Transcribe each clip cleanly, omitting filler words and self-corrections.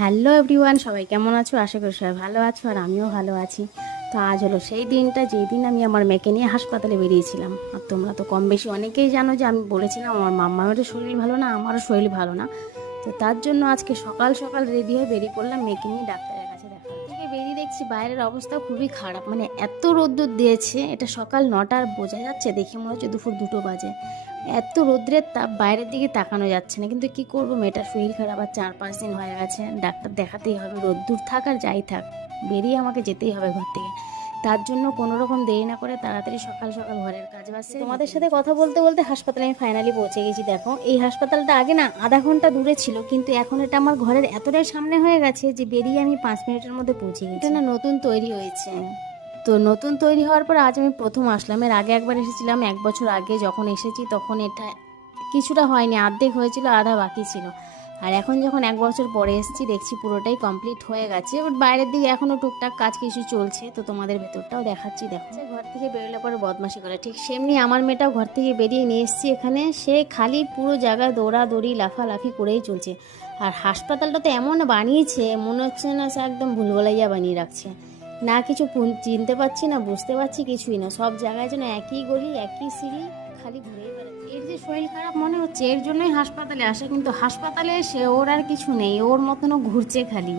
Hello everyone, সবাই কেমন আছো? আশা করি সবাই ভালো আছো আর আমিও ভালো আছি। তো আজ হলো সেই দিনটা যেই দিন আমি আমার মেয়েকে নিয়ে হাসপাতালে বেরিয়েছিলাম। আর তোমরা তো কম বেশি অনেকেই জানো যে আমি বলেছিলাম আমার মাম্মামেরও শরীর ভালো না, আমারও শরীর ভালো না। তো তার জন্য আজকে সকাল সকাল রেডি হয়ে বেরিয়ে পড়লাম মেয়েকে নিয়ে ডাক্তারের কাছে দেখা থেকে বেরিয়ে দেখছি বাইরের অবস্থা খুবই খারাপ, মানে এত রোদ্দুর দিয়েছে। এটা সকাল 9টার, বোঝা যাচ্ছে দেখে মনে হচ্ছে দুপুর 2টো বাজে। এত রোদ্রের তাপ, বাইরের দিকে তাকানো যাচ্ছে না, কিন্তু কি করব, মেয়েটার শরীর খারাপ আর 4-5 দিন হয়ে গেছে, ডাক্তার দেখাতেই হবে। রোদ্দুর থাক আর যাই থাক, বেরিয়ে আমাকে যেতেই হবে ঘর থেকে। তার জন্য কোনো রকম দেরি না করে তাড়াতাড়ি সকাল সকাল ঘরের কাজ বাজছে। তোমাদের সাথে কথা বলতে বলতে হাসপাতালে আমি ফাইনালি পৌঁছে গেছি। দেখো, এই হাসপাতালটা আগে না আধা ঘন্টা দূরে ছিল, কিন্তু এখন এটা আমার ঘরের এতটাই সামনে হয়ে গেছে যে বেরিয়ে আমি 5 মিনিটের মধ্যে পৌঁছে গেছি। এটা না নতুন তৈরি হয়েছে। তো নতুন তৈরি হওয়ার পর আজ আমি প্রথম আসলাম। এর আগে একবার এসেছিলাম 1 বছর আগে, যখন এসেছি তখন এটা কিছুটা হয়নি, অর্ধেক হয়েছিল, আধা বাকি ছিল। আর এখন যখন 1 বছর পরে এসেছি দেখছি পুরোটাই কমপ্লিট হয়ে গেছে। বাট বাইরের দিকে এখনও টুকটাক কাজ কিছু চলছে, তো তোমাদের ভেতরটাও দেখাচ্ছি। দেখো, ঘর থেকে বেরোলে পরে বদমাশি করে, ঠিক সেমনি আমার মেয়েটাও ঘর থেকে বেরিয়ে নিয়ে এসেছি এখানে। সে খালি পুরো জায়গায় দৌড়াদৌড়ি লাফালাফি করেই চলছে। আর হাসপাতালটা তো এমন বানিয়েছে মনে হচ্ছে না সে একদম ভুলভুলাইয়া বানিয়ে রাখছে। না কিছু চিনতে পারছি না, বুঝতে পারছি কিছুই না। সব জায়গায় যেন একই গলি, একই সিঁড়ি, খালি ঘুরেই বেড়াচ্ছে। এর যে শরীর খারাপ মনে হচ্ছে, এর জন্যই হাসপাতালে আসে, কিন্তু হাসপাতালে এসে ওর আর কিছু নেই, ওর মতনও ঘুরছে খালি।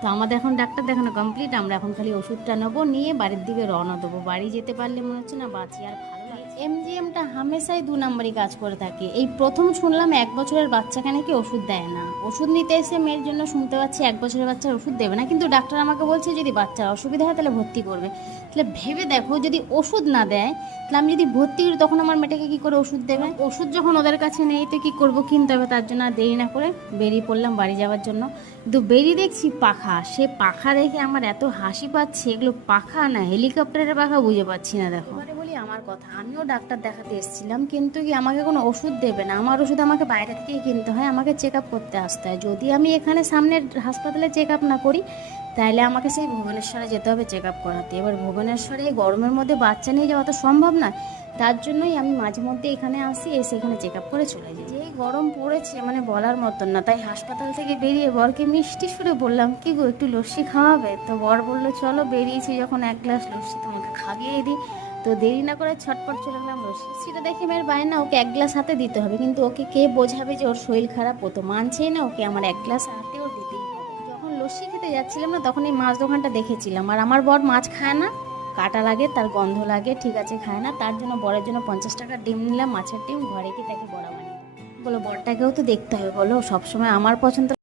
তো আমাদের এখন ডাক্তার দেখানো কমপ্লিট, আমরা এখন খালি ওষুধটা নেবো, নিয়ে বাড়ির দিকে রওনা দেবো। বাড়ি যেতে পারলে মনে হচ্ছে না বাঁচি। আর ভালো লাগে, এমজিএমটা হামেশাই 2 নম্বরই কাজ করে থাকে। এই প্রথম শুনলাম 1 বছরের বাচ্চাকে নাকি ওষুধ দেয় না। ওষুধ নিতে এসে মেয়ের জন্য শুনতে পাচ্ছি 1 বছরের বাচ্চার ওষুধ দেবে না, কিন্তু ডাক্তার আমাকে বলছে যদি বাচ্চার অসুবিধা হয় তাহলে ভর্তি করবে। তাহলে ভেবে দেখো, যদি ওষুধ না দেয় তাহলে আমি যদি ভর্তি করি তখন আমার মেয়েটাকে কী করে ওষুধ দেবে? ওষুধ যখন ওদের কাছে নেই তো কী করবো, কিনতে হবে। তার জন্য আর দেরি না করে বেরিয়ে পড়লাম বাড়ি যাওয়ার জন্য। কিন্তু বেরিয়ে দেখছি পাখা, সে পাখা দেখে আমার এত হাসি পাচ্ছে। এগুলো পাখা না হেলিকপ্টারের পাখা বুঝে পাচ্ছি না। দেখো, এবারে বলি আমার কথা, আমিও ডাক্তার দেখাতে এসেছিলাম, কিন্তু কি আমাকে কোনো ওষুধ দেবে না। আমার ওষুধ আমাকে বাইরে থেকেই কিনতে হয়, আমাকে চেক আপ করতে আসতে হয়। যদি আমি এখানে সামনের হাসপাতালে চেক আপ না করি তাহলে আমাকে সেই ভুবনেশ্বরে যেতে হবে চেক আপ করাতে। এবার ভুবনেশ্বরে এই গরমের মধ্যে বাচ্চা নিয়ে যাওয়া তো সম্ভব নয়। তার জন্যই আমি মাঝে মধ্যে এখানে আসি, এসে এখানে চেক আপ করে চলে যাই। যেই গরম পড়েছে মানে বলার মতন না। তাই হাসপাতাল থেকে বেরিয়ে বরকে মিষ্টি সুরে বললাম, কি গো একটু লস্যি খাওয়াবে? তো বর বললো চলো, বেরিয়েছি যখন 1 গ্লাস লস্যি তোমাকে খাইয়ে দিই। তো দেরি না করে ছটপট চলে গেলাম লস্যি। সেটা দেখে মেয়ের বায়না, ওকে 1 গ্লাস হাতে দিতে হবে, কিন্তু ওকে কে বোঝাবে যে ওর শরীর খারাপ? ও তো মানছেই না, ওকে আমার 1 গ্লাস হাতে ওর দিতেই হবে। যখন লস্যি খেতে যাচ্ছিলাম না তখন এই মাছ দোকানটা দেখেছিলাম। আর আমার বর মাছ খায় না, কাটা লাগে, তার গন্ধ লাগে, ঠিক আছে খায় না। তার জন্য বরের জন্য 50 টাকার ডিম নিলাম, মাছের ডিম। ঘরে কি তাকে বড়া বানিয়ে বলো, বরটাকেও তো দেখতে হবে বলো, সবসময় আমার পছন্দ